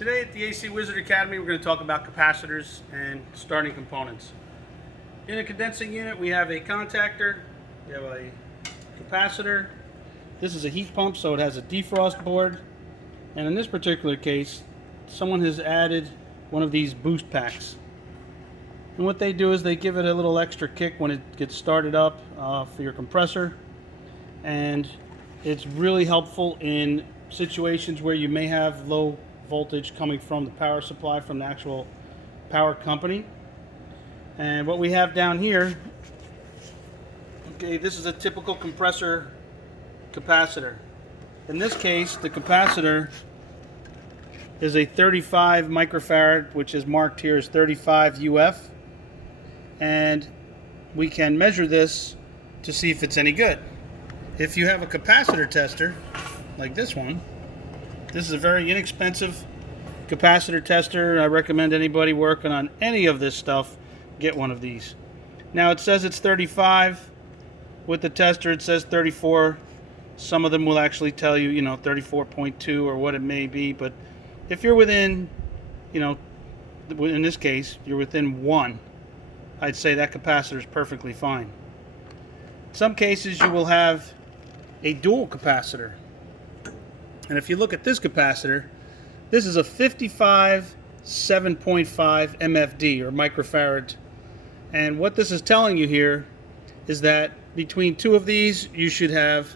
Today at the AC Wizard Academy, we're going to talk about capacitors and starting components. In a condensing unit, we have a contactor, we have a capacitor. This is a heat pump, so it has a defrost board. And in this particular case, someone has added one of these boost packs. And what they do is they give it a little extra kick when it gets started up for your compressor. And it's really helpful in situations where you may have low voltage coming from the power supply from the actual power company. And what we have down here, okay, this is a typical compressor capacitor. In this case, the capacitor is a 35 microfarad, which is marked here as 35 UF. And we can measure this to see if it's any good. If you have a capacitor tester, like this one, this is a very inexpensive capacitor tester. I recommend anybody working on any of this stuff get one of these. Now it says it's 35. With the tester it says 34. Some of them will actually tell you, 34.2 or what it may be. But if you're within, in this case, you're within 1, I'd say that capacitor is perfectly fine. In some cases you will have a dual capacitor. And if you look at this capacitor, this is a 55 7.5 MFD or microfarad. And what this is telling you here is that between two of these you should have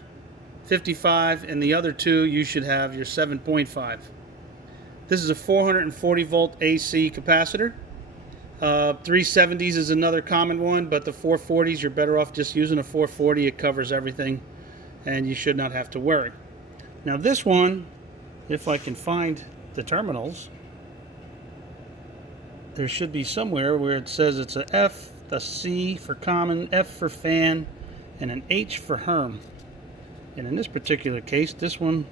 55 and the other two you should have your 7.5. This is a 440 volt AC capacitor. 370s is another common one, but the 440s you're better off just using a 440. It covers everything and you should not have to worry. Now this one, if I can find the terminals, there should be somewhere where it says it's a F, a C for common, F for fan, and an H for Herm. And in this particular case, this one,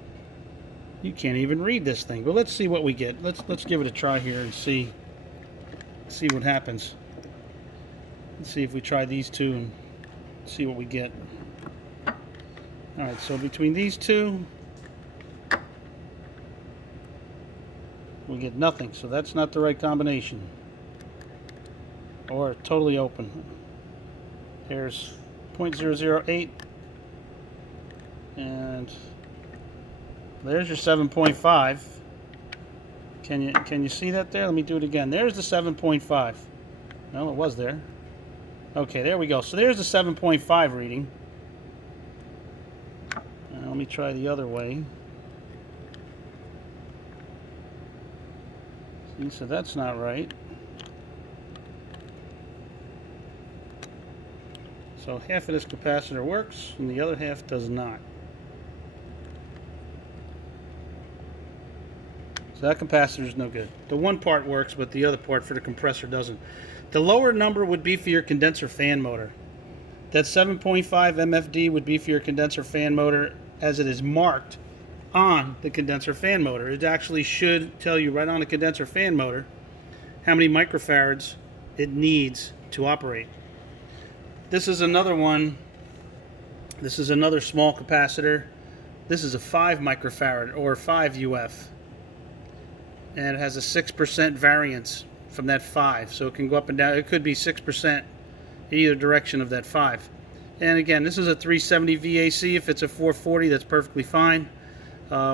you can't even read this thing. But let's see what we get. Let's give it a try here and see what happens. Let's see if we try these two and see what we get. Alright, so between these two, we get nothing, so that's not the right combination. Or totally open. There's 0.008, and there's your 7.5. Can you see that there? Let me do it again. There's the 7.5. No, it was there. Okay, there we go. So there's the 7.5 reading. Now let me try the other way. See, so that's not right. So half of this capacitor works and the other half does not. So that capacitor is no good. The one part works, but the other part for the compressor doesn't. The lower number would be for your condenser fan motor. That 7.5 MFD would be for your condenser fan motor as it is marked on the condenser fan motor. It actually should tell you right on the condenser fan motor how many microfarads it needs to operate. This is another one. This is another small capacitor. This is a 5 microfarad or 5 UF. And it has a 6% variance from that 5. So it can go up and down. It could be 6% in either direction of that 5. And again, this is a 370 VAC. If it's a 440, that's perfectly fine.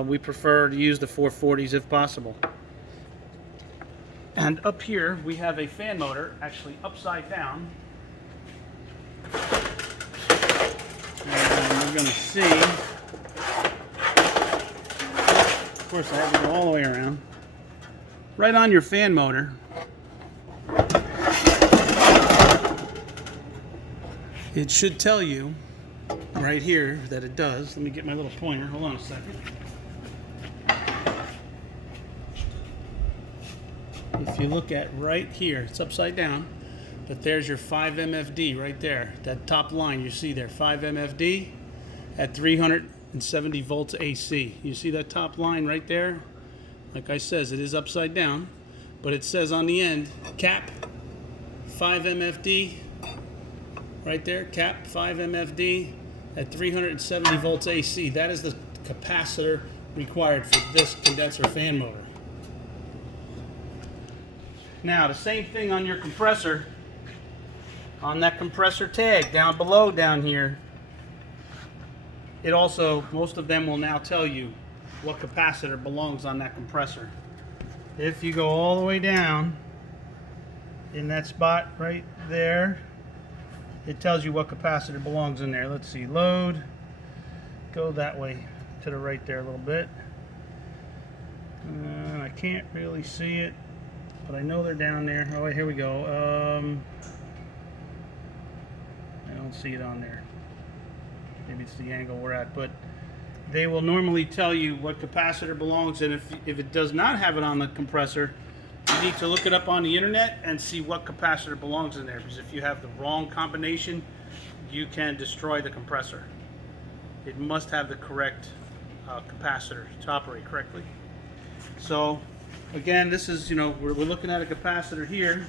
We prefer to use the 440s if possible. And up here we have a fan motor, actually upside down. And we're going to see, of course I have to go all the way around, right on your fan motor. It should tell you right here that it does. Let me get my little pointer. Hold on a second. If you look at right here, it's upside down, but there's your 5 MFD right there. That top line you see there, 5 MFD at 370 volts AC. You see that top line right there? Like I says, it is upside down, but it says on the end, cap 5 MFD. Right there, cap 5 MFD at 370 volts AC. That is the capacitor required for this condenser fan motor. Now the same thing on your compressor, on that compressor tag down below down here. It also, most of them will now tell you what capacitor belongs on that compressor. If you go all the way down in that spot right there, it tells you what capacitor belongs in there. Let's see, load, go that way to the right there a little bit. I can't really see it, but I know they're down there. Oh, wait, here we go. I don't see it on there. Maybe it's the angle we're at, but they will normally tell you what capacitor belongs, and if it does not have it on the compressor, you need to look it up on the internet and see what capacitor belongs in there, because if you have the wrong combination, you can destroy the compressor. It must have the correct capacitor to operate correctly. So again, this is, we're looking at a capacitor here.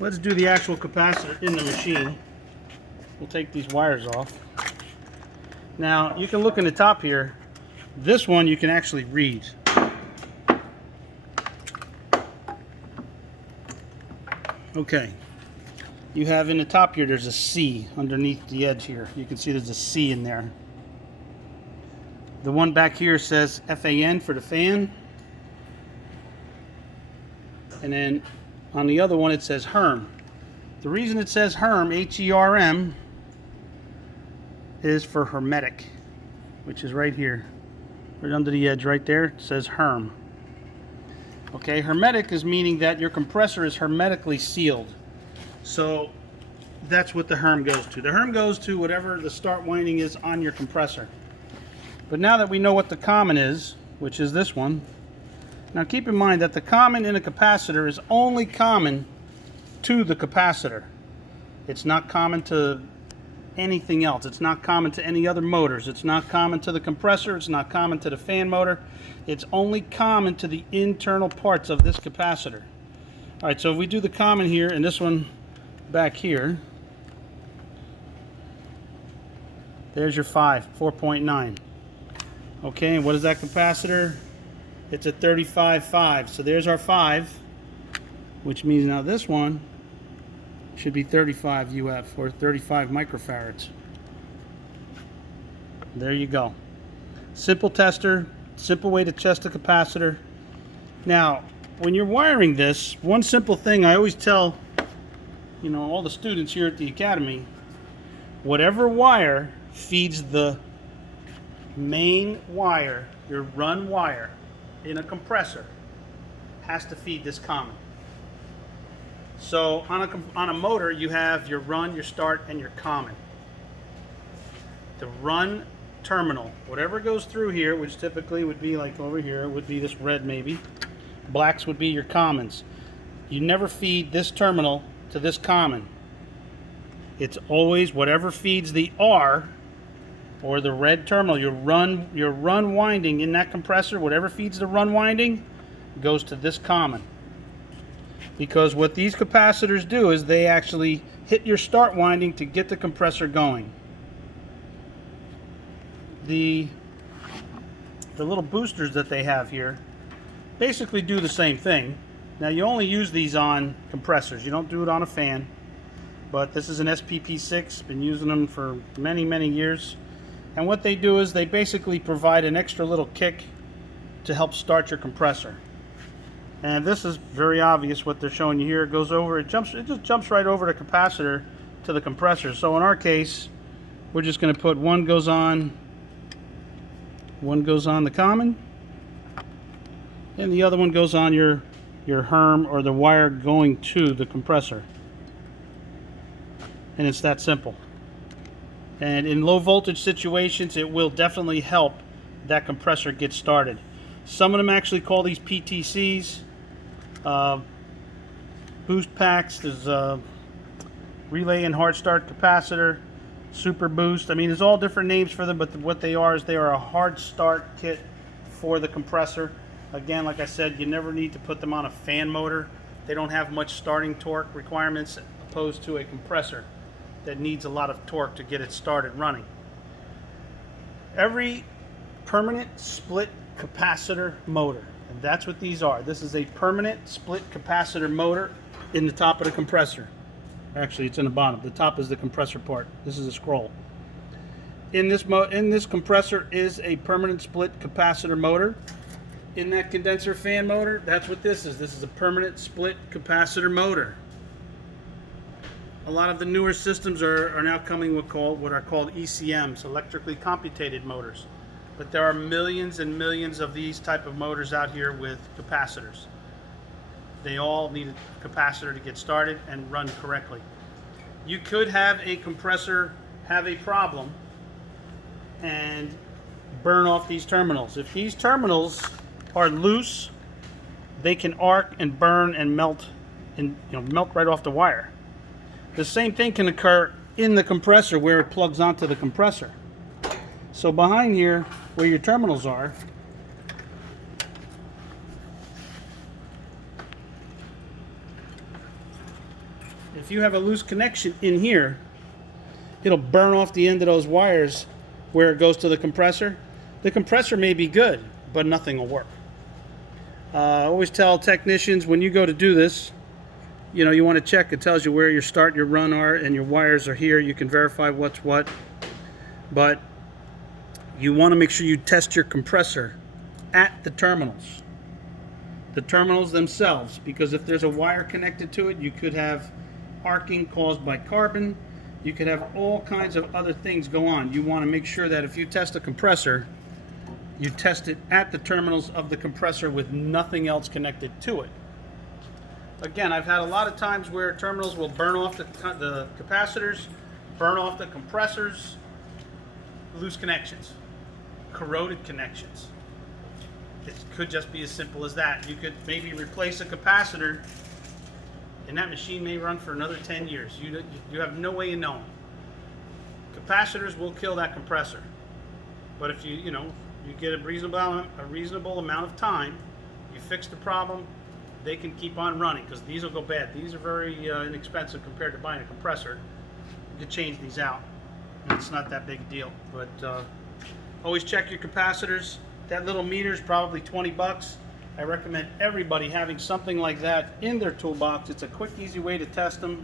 Let's do the actual capacitor in the machine. We'll take these wires off. Now you can look in the top here. This one you can actually read. Okay, you have in the top here, there's a C underneath the edge here. You can see there's a C in there. The one back here says FAN for the fan. And then on the other one it says HERM. The reason it says HERM, H-E-R-M, is for hermetic, which is right here. Right under the edge right there, it says HERM. Okay, hermetic is meaning that your compressor is hermetically sealed. So that's what the HERM goes to. The HERM goes to whatever the start winding is on your compressor. But now that we know what the common is, which is this one, now keep in mind that the common in a capacitor is only common to the capacitor. It's not common to anything else. It's not common to any other motors. It's not common to the compressor. It's not common to the fan motor. It's only common to the internal parts of this capacitor. All right, so if we do the common here and this one back here, there's your 4.9. Okay, and what is that capacitor? It's a 35.5. So there's our 5, which means now this one should be 35 UF or 35 microfarads. There you go. Simple tester, simple way to test a capacitor. Now, when you're wiring this, one simple thing I always tell, all the students here at the academy, whatever wire feeds the main wire, your run wire in a compressor, has to feed this common. So on a motor, you have your run, your start, and your common. The run terminal, whatever goes through here, which typically would be like over here, would be this red maybe. Blacks would be your commons. You never feed this terminal to this common. It's always whatever feeds the R or the red terminal, your run winding in that compressor, whatever feeds the run winding goes to this common. Because what these capacitors do is they actually hit your start winding to get the compressor going. The little boosters that they have here basically do the same thing. Now you only use these on compressors. You don't do it on a fan. But this is an SPP6. Been using them for many, many years. And what they do is they basically provide an extra little kick to help start your compressor. And this is very obvious what they're showing you here. It goes over, it just jumps right over the capacitor to the compressor. So in our case, we're just going to put one goes on the common, and the other one goes on your HERM or the wire going to the compressor. And it's that simple. And in low voltage situations, it will definitely help that compressor get started. Some of them actually call these PTCs. Boost packs. There's relay and hard start capacitor, super boost. I mean, there's all different names for them, but what they are is they are a hard start kit for the compressor. Again, like I said, you never need to put them on a fan motor. They don't have much starting torque requirements opposed to a compressor that needs a lot of torque to get it started running. Every permanent split capacitor motor And that's what these are. This is a permanent split capacitor motor in the top of the compressor. Actually, it's in the bottom. The top is the compressor part. This is a scroll. In this compressor is a permanent split capacitor motor. In that condenser fan motor, that's what this is. This is a permanent split capacitor motor. A lot of the newer systems are now coming with what are called ECMs, electrically computated motors. But there are millions and millions of these type of motors out here with capacitors. They all need a capacitor to get started and run correctly. You could have a compressor have a problem and burn off these terminals. If these terminals are loose, they can arc and burn and melt, and melt right off the wire. The same thing can occur in the compressor where it plugs onto the compressor. So behind here, where your terminals are, if you have a loose connection in here, it'll burn off the end of those wires where it goes to the compressor. The compressor may be good, but nothing will work. I always tell technicians, when you go to do this, you want to check. It tells you where your start, your run are, and your wires are here. You can verify what's what. But you want to make sure you test your compressor at the terminals. The terminals themselves, because if there's a wire connected to it, you could have arcing caused by carbon. You could have all kinds of other things go on. You want to make sure that if you test a compressor, you test it at the terminals of the compressor with nothing else connected to it. Again, I've had a lot of times where terminals will burn off the capacitors, burn off the compressors, loose connections, corroded connections. It could just be as simple as that. You could maybe replace a capacitor and that machine may run for another 10 years. You have no way of knowing. Capacitors will kill that compressor. But if you get a reasonable amount of time, you fix the problem, they can keep on running, because these will go bad. These are very inexpensive compared to buying a compressor. You can change these out. It's not that big a deal. But always check your capacitors. That little meter is probably 20 bucks. I recommend everybody having something like that in their toolbox. It's a quick, easy way to test them.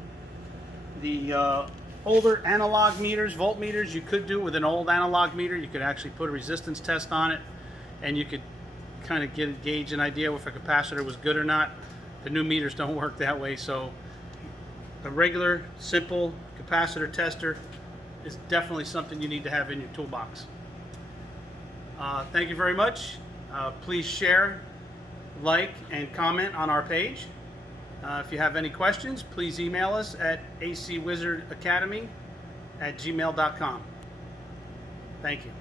The older analog meters, voltmeters, you could do with an old analog meter. You could actually put a resistance test on it, and you could kind of gauge an idea if a capacitor was good or not. The new meters don't work that way, so a regular, simple capacitor tester is definitely something you need to have in your toolbox. Thank you very much. Please share, like, and comment on our page. If you have any questions, please email us at acwizardacademy@gmail.com. Thank you.